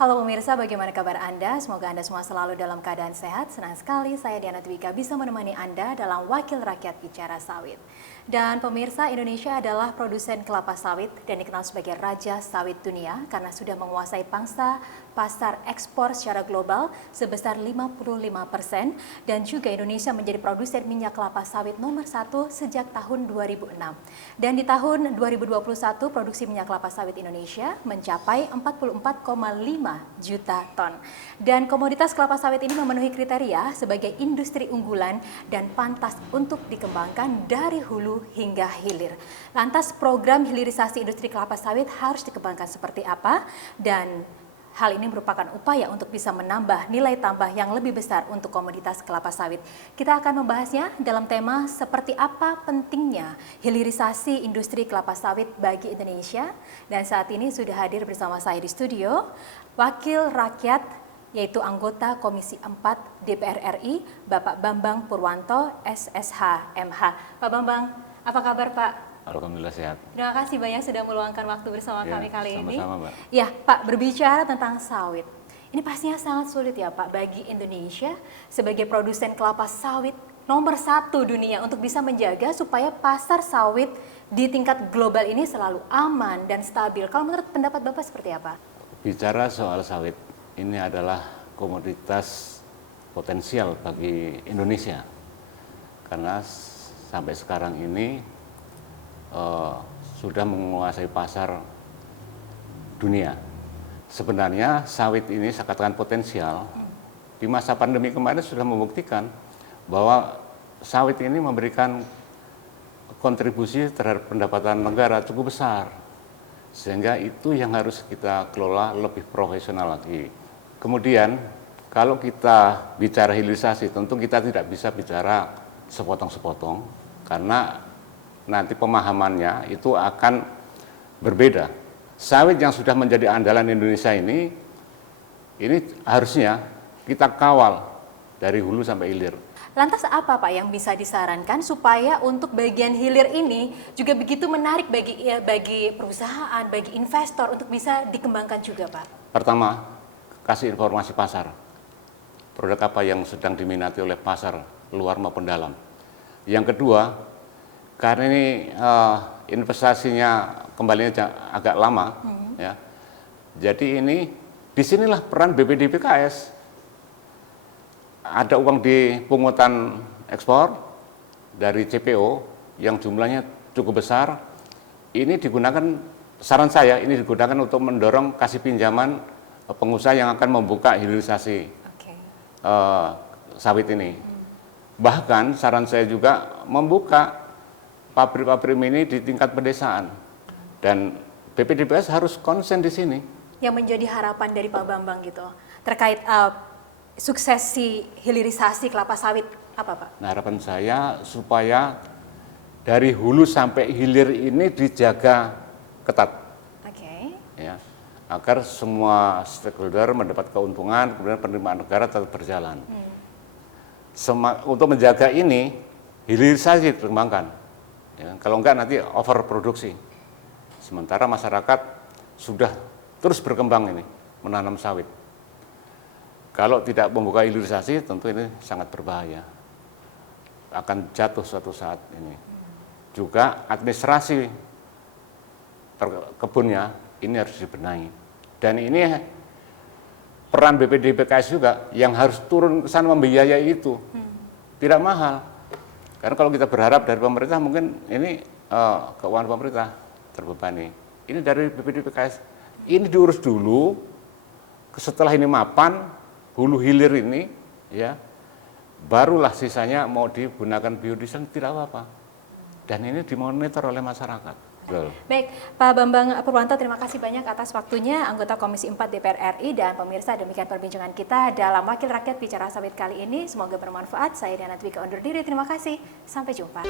Halo pemirsa, bagaimana kabar Anda? Semoga Anda semua selalu dalam keadaan sehat. Senang sekali saya Diana Dwika bisa menemani Anda dalam Wakil Rakyat Bicara Sawit. Dan pemirsa, Indonesia adalah produsen kelapa sawit dan dikenal sebagai Raja Sawit Dunia karena sudah menguasai pangsa pasar ekspor secara global sebesar 55% dan juga Indonesia menjadi produsen minyak kelapa sawit nomor 1 sejak tahun 2006. Dan di tahun 2021 produksi minyak kelapa sawit Indonesia mencapai 44,5 juta ton. Dan komoditas kelapa sawit ini memenuhi kriteria sebagai industri unggulan dan pantas untuk dikembangkan dari hulu hingga hilir. Lantas program hilirisasi industri kelapa sawit harus dikembangkan seperti apa? Dan hal ini merupakan upaya untuk bisa menambah nilai tambah yang lebih besar untuk komoditas kelapa sawit. Kita akan membahasnya dalam tema seperti apa pentingnya hilirisasi industri kelapa sawit bagi Indonesia. Dan saat ini sudah hadir bersama saya di studio Wakil Rakyat yaitu anggota Komisi 4 DPR RI, Bapak Bambang Purwanto, SSH, MH. Pak Bambang, apa kabar Pak? Alhamdulillah sehat. Terima kasih banyak sudah meluangkan waktu bersama kami kali ini. Sama-sama, Mbak. Ya, Pak, berbicara tentang sawit. Ini pastinya sangat sulit ya, Pak, bagi Indonesia sebagai produsen kelapa sawit nomor 1 dunia untuk bisa menjaga supaya pasar sawit di tingkat global ini selalu aman dan stabil. Kalau menurut pendapat Bapak seperti apa? Bicara soal sawit, ini adalah komoditas potensial bagi Indonesia. Karena sampai sekarang ini sudah menguasai pasar dunia. Sebenarnya sawit ini saya katakan potensial. Di masa pandemi kemarin sudah membuktikan bahwa sawit ini memberikan kontribusi terhadap pendapatan negara cukup besar. Sehingga itu yang harus kita kelola lebih profesional lagi. Kemudian kalau kita bicara hilirisasi, tentu kita tidak bisa bicara sepotong-sepotong karena nanti pemahamannya itu akan berbeda. Sawit yang sudah menjadi andalan Indonesia ini harusnya kita kawal dari hulu sampai hilir. Lantas apa Pak yang bisa disarankan supaya untuk bagian hilir ini juga begitu menarik bagi perusahaan, bagi investor untuk bisa dikembangkan juga Pak? Pertama, kasih informasi pasar. Produk apa yang sedang diminati oleh pasar luar maupun dalam. Yang kedua, karena ini investasinya kembalinya agak lama, ya. Jadi disinilah peran BPDPKS. Ada uang di pungutan ekspor dari CPO yang jumlahnya cukup besar. Ini digunakan, saran saya, ini digunakan untuk mendorong kasih pinjaman pengusaha yang akan membuka hilirisasi sawit ini. Bahkan saran saya juga membuka pabrik-pabrik mini di tingkat pedesaan. Dan BPDPKS harus konsen di sini. Yang menjadi harapan dari Pak Bambang gitu terkait suksesi hilirisasi kelapa sawit apa Pak? Nah, harapan saya supaya dari hulu sampai hilir ini dijaga ketat. Oke. Ya, agar semua stakeholder mendapat keuntungan, kemudian penerimaan negara tetap berjalan. Untuk menjaga ini, hilirisasi dikembangkan. Ya, kalau enggak nanti overproduksi. Sementara masyarakat sudah terus berkembang ini, menanam sawit. Kalau tidak membuka hilirisasi, tentu ini sangat berbahaya. Akan jatuh suatu saat ini. Juga administrasi kebunnya ini harus dibenahi. Dan ini peran BPDPKS juga yang harus turun ke sana membiayai itu. Tidak mahal. Karena kalau kita berharap dari pemerintah mungkin ini keuangan pemerintah terbebani. Ini dari BPDPKS. Ini diurus dulu, setelah ini mapan, hulu hilir ini, ya, barulah sisanya mau digunakan biodiesel tidak apa-apa. Dan ini dimonitor oleh masyarakat. Betul. Baik, Pak Bambang Purwanto, terima kasih banyak atas waktunya, anggota Komisi 4 DPR RI, dan pemirsa, demikian perbincangan kita dalam Wakil Rakyat Bicara Sawit kali ini. Semoga bermanfaat. Saya Diana Dwika undur diri. Terima kasih. Sampai jumpa.